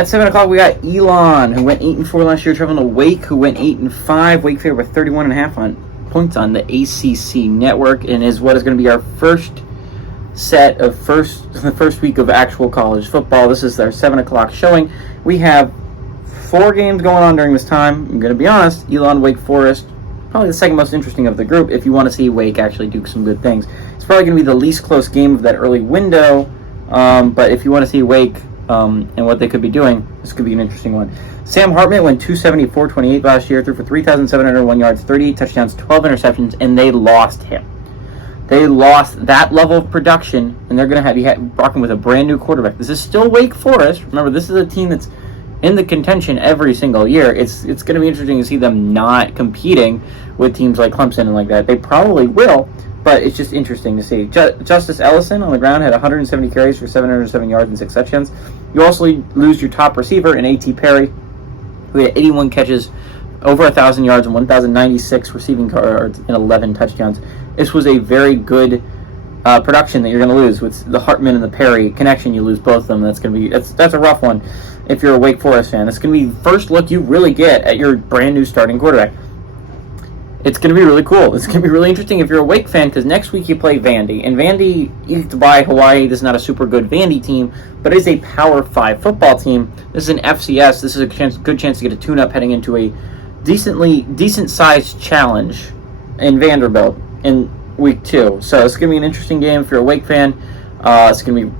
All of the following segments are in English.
At 7 o'clock, we got Elon, who went 8-4 last year, traveling to Wake, who went 8-5. Wake favored by 31.5 points on the ACC network, and is what is going to be our first set of the first week of actual college football. This is our 7 o'clock showing. We have 4 games going on during this time. I'm going to be honest, Elon, Wake Forest, probably the second most interesting of the group if you want to see Wake actually do some good things. It's probably going to be the least close game of that early window, but if you want to see Wake and what they could be doing, this could be an interesting one. Sam Hartman went 274-28 last year, threw for 3,701 yards, 38 touchdowns, 12 interceptions, and they lost him. They lost that level of production, and they're going to be rocking with a brand new quarterback. This is still Wake Forest. Remember, this is a team that's in the contention every single year. It's going to be interesting to see them not competing with teams like Clemson and like that. They probably will, but it's just interesting to see. Justice Ellison on the ground had 170 carries for 707 yards and 6 touchdowns. You also lose your top receiver in A.T. Perry, who had 81 catches, over 1,000 yards, and 1,096 receiving yards and 11 touchdowns. This was a very good production that you're going to lose with the Hartman and the Perry connection. You lose both of them. That's a rough one if you're a Wake Forest fan. It's going to be the first look you really get at your brand new starting quarterback. It's going to be really cool. It's going to be really interesting if you're a Wake fan, because next week you play Vandy. And Vandy, you have to buy Hawaii. This is not a super good Vandy team, but it's a Power 5 football team. This is an FCS. This is a good chance to get a tune-up heading into a decent-sized challenge in Vanderbilt in week 2. So it's going to be an interesting game if you're a Wake fan. It's going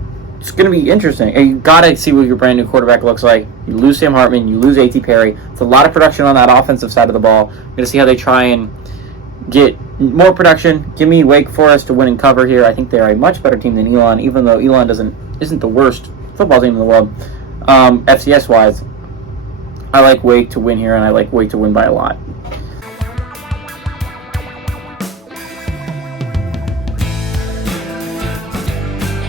to be interesting. And you got to see what your brand new quarterback looks like. You lose Sam Hartman, you lose A.T. Perry. It's a lot of production on that offensive side of the ball. We're going to see how they try and get more production. Give me Wake Forest to win and cover here. I think they are a much better team than Elon, even though Elon isn't the worst football team in the world. FCS wise, I like Wake to win here, and I like Wake to win by a lot.